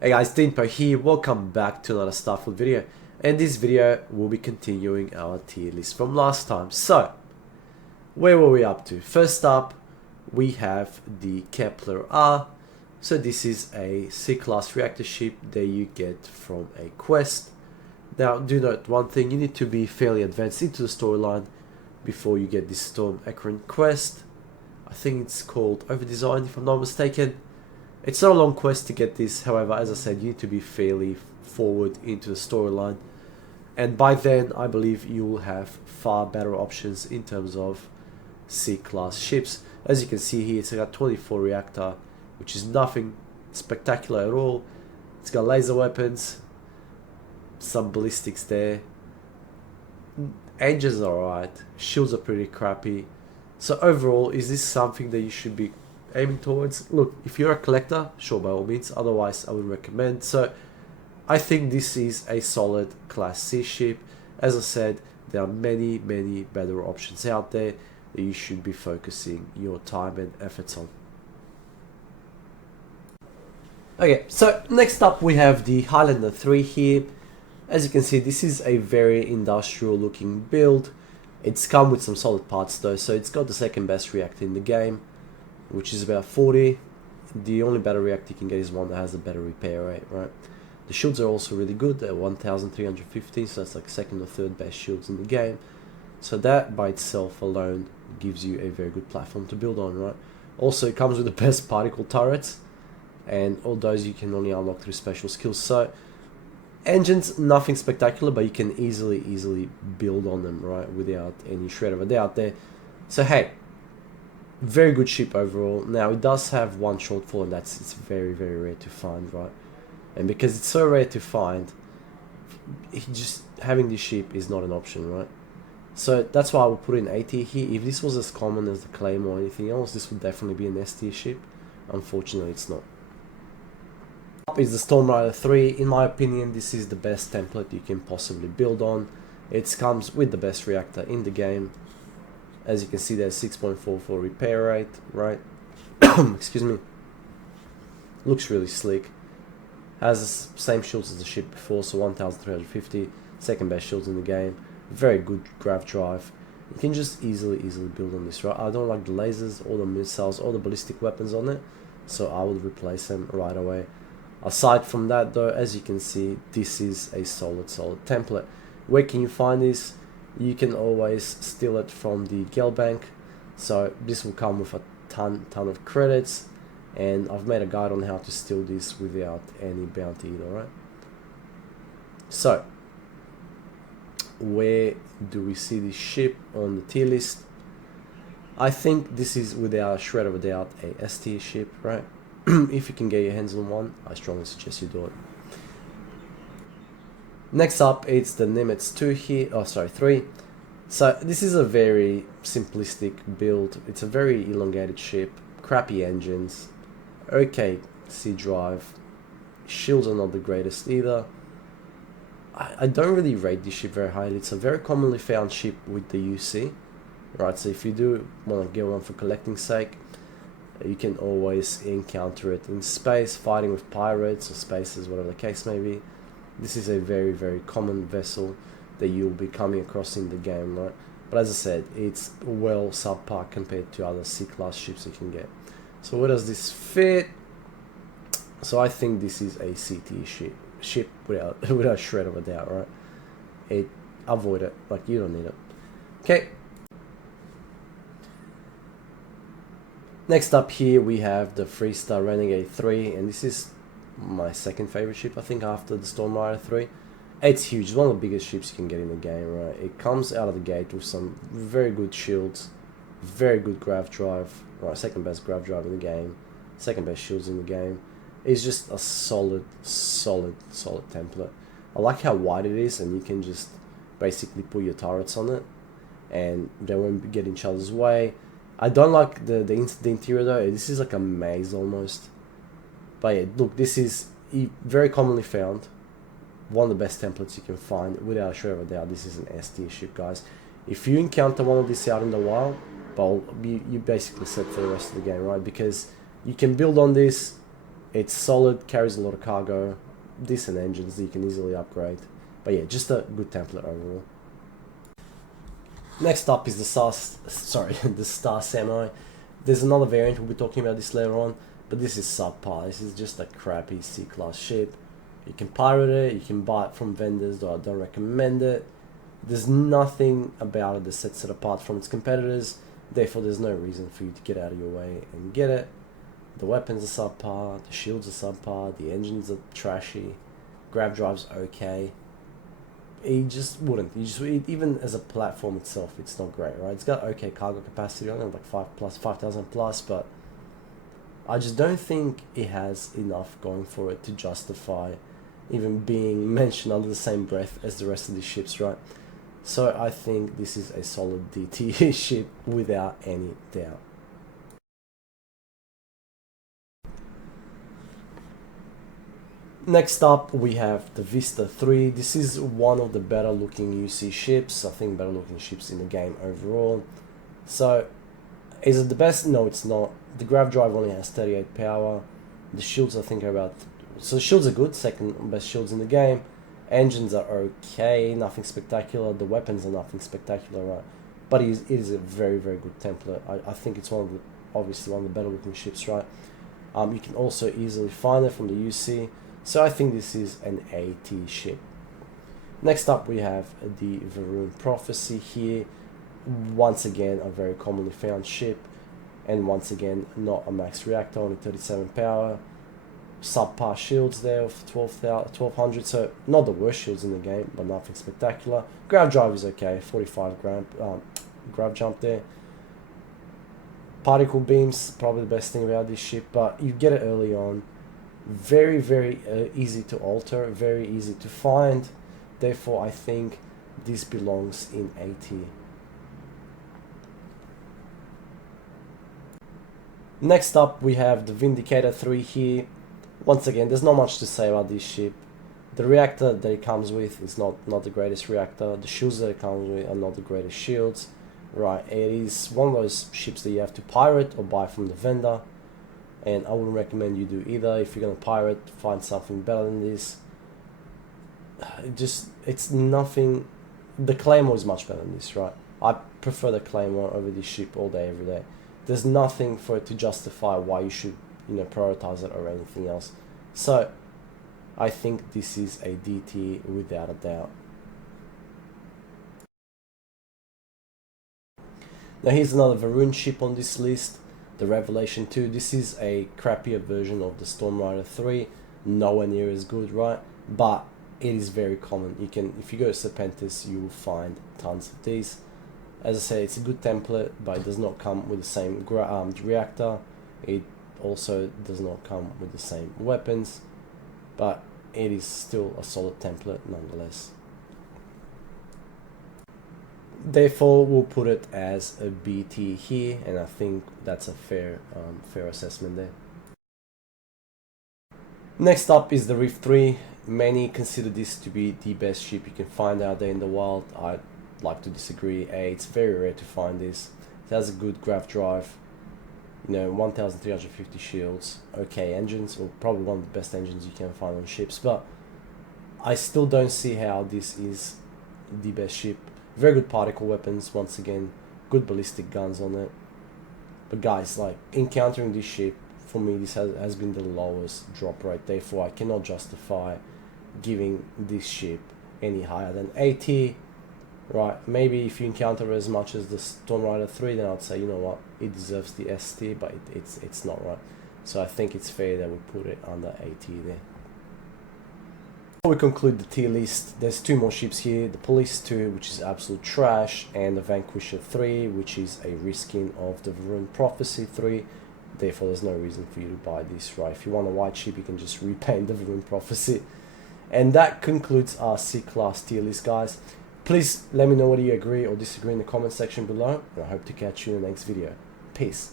Hey guys, Dinpo here, welcome back to another Starfield video. And this video will be continuing our tier list from last time. So, where were we up to? First up, we have the Kepler R. So this is a C-class reactor ship that you get from a quest. Now, do note one thing, you need to be fairly advanced into the storyline before you get this Storm Acheron quest. I think it's called Overdesign if I'm not mistaken. It's not a long quest to get this, however, as I said, you need to be fairly forward into the storyline. And by then, I believe you will have far better options in terms of C-class ships. As you can see here, it's got 24 reactor, which is nothing spectacular at all. It's got laser weapons, some ballistics there. Engines are alright, shields are pretty crappy. So overall, is this something that you should be aiming towards? Look, if you're a collector, sure, by all means, otherwise I would recommend. So I think this is a solid Class C ship. As I said, there are many better options out there that you should be focusing your time and efforts on. Okay, so next up we have the Highlander III here. As you can see, this is a very industrial looking build. It's come with some solid parts though, so it's got the second best reactor in the game, which is about 40. The only better reactor you can get is one that has a better repair rate, right? The shields are also really good at 1350, so that's like second or third best shields in the game. So that by itself alone gives you a very good platform to build on, right? Also, it comes with the best particle turrets, and all those you can only unlock through special skills. So engines, nothing spectacular, but you can easily build on them, right, without any shred of a doubt there. So hey, very good ship overall. Now it does have one shortfall, and that's it's very rare to find, right? And because it's so rare to find, just having this ship is not an option, right? So that's why I will put in A tier here. If this was as common as the Claim or anything else, this would definitely be an S tier ship. Unfortunately, it's not. Up is the Storm Rider 3. In my opinion, this is the best template you can possibly build on. It comes with the best reactor in the game. As you can see, there's 6.44 repair rate, right? Excuse me. Looks really slick. Has the same shields as the ship before, so 1350. Second best shields in the game. Very good grav drive. You can just easily build on this, right? I don't like the lasers or the missiles or the ballistic weapons on it, so I would replace them right away. Aside from that though, as you can see, this is a solid template. Where can you find this? You can always steal it from the Gel Bank. So this will come with a ton of credits, and I've made a guide on how to steal this without any bounty, alright? So where do we see this ship on the tier list? I think this is without a shred of a doubt a S tier ship, right? If you can get your hands on one, I strongly suggest you do it. Next up, it's the Nimitz 2 here, oh sorry, 3. So this is a very simplistic build. It's a very elongated ship, crappy engines, okay C drive, shields are not the greatest either. I don't really rate this ship very highly. It's a very commonly found ship with the UC, right? So if you do want to get one for collecting sake, you can always encounter it in space, fighting with pirates or spaces, whatever the case may be. This is a very common vessel that you'll be coming across in the game, right? But as I said, it's well subpar compared to other C-class ships you can get. So where does this fit? So I think this is a C tier ship without a shred of a doubt, right? Avoid it, like you don't need it. Okay. Next up here we have the 3-star Renegade III, and this is my second favorite ship, I think, after the Storm Rider 3. It's huge. It's one of the biggest ships you can get in the game, right? It comes out of the gate with some very good shields, very good grav drive, right? Second best grav drive in the game, second best shields in the game. It's just a solid template. I like how wide it is, and you can just basically put your turrets on it, and they won't get in each other's way. I don't like the interior though. This is like a maze almost. But yeah, look, this is very commonly found. One of the best templates you can find, without a shred of a doubt. This is an S tier ship, guys. If you encounter one of these out in the wild, well, you basically set for the rest of the game, right? Because you can build on this, It's solid, carries a lot of cargo, decent engines that you can easily upgrade. But yeah, just a good template overall. Next up is the the Star Samurai. There's another variant, we'll be talking about this later on, but this is subpar. This is just a crappy C-class ship. You can pirate it, you can buy it from vendors, though I don't recommend it. There's nothing about it that sets it apart from its competitors, therefore there's no reason for you to get out of your way and get it. The weapons are subpar, the shields are subpar, the engines are trashy, grab drive's okay. You just wouldn't. Even as a platform itself, it's not great, right? It's got okay cargo capacity on it, like 5,000 plus, but I just don't think it has enough going for it to justify even being mentioned under the same breath as the rest of the ships, right? So I think this is a solid DT ship without any doubt. Next up we have the Vista III. This is one of the better looking UC ships. I think better looking ships in the game overall. So is it the best? No, it's not. The grav drive only has 38 power. The shields I think are about, so the shields are good, second best shields in the game. Engines are okay, nothing spectacular. The weapons are nothing spectacular, right? But it is a very, very good template. I think it's obviously one of the better looking ships, right? You can also easily find it from the UC. So I think this is an AT ship. Next up we have the Varun Prophecy here. Once again a very commonly found ship, and once again not a max reactor, only 37 power. Subpar shields there of 1200, so not the worst shields in the game, but nothing spectacular. Grav drive is okay, 45 grav jump there. Particle beams, probably the best thing about this ship, but you get it early on. Very, very easy to alter, very easy to find. Therefore, I think this belongs in AT. Next up, we have the Vindicator III here. Once again, there's not much to say about this ship. The reactor that it comes with is not the greatest reactor. The shields that it comes with are not the greatest shields. Right, it is one of those ships that you have to pirate or buy from the vendor. And I wouldn't recommend you do either. If you're gonna pirate, find something better than this. It's nothing. The Claymore is much better than this, right? I prefer the Claymore over this ship all day, every day. There's nothing for it to justify why you should, prioritize it or anything else. So, I think this is a DT without a doubt. Now here's another Varun ship on this list. The Revelation 2, this is a crappier version of the Stormrider 3, nowhere near as good, right? But it is very common. If you go to Serpentis, you will find tons of these. As I say, it's a good template, but it does not come with the same reactor. It also does not come with the same weapons, but it is still a solid template nonetheless. Therefore, we'll put it as a BT here, and I think that's a fair assessment there. Next up is the Rift 3. Many consider this to be the best ship you can find out there in the wild. I'd like to disagree. It's very rare to find this. It has a good grav drive, 1350 shields, okay engines, or probably one of the best engines you can find on ships, but I still don't see how this is the best ship. Very good particle weapons, once again, good ballistic guns on it. But guys, like, encountering this ship, for me, this has been the lowest drop rate. Therefore, I cannot justify giving this ship any higher than AT. Right, maybe if you encounter as much as the Stormrider 3, then I'd say, you know what, it deserves the ST, but it's not, right. So I think it's fair that we put it under AT there. Before we conclude the tier list, there's two more ships here, the Police 2, which is absolute trash, and the Vanquisher 3, which is a reskin of the Varun Prophecy 3. Therefore, there's no reason for you to buy this, right? If you want a white ship, you can just repaint the Varun Prophecy. And that concludes our C-Class tier list, guys. Please let me know whether you agree or disagree in the comment section below, and I hope to catch you in the next video. Peace.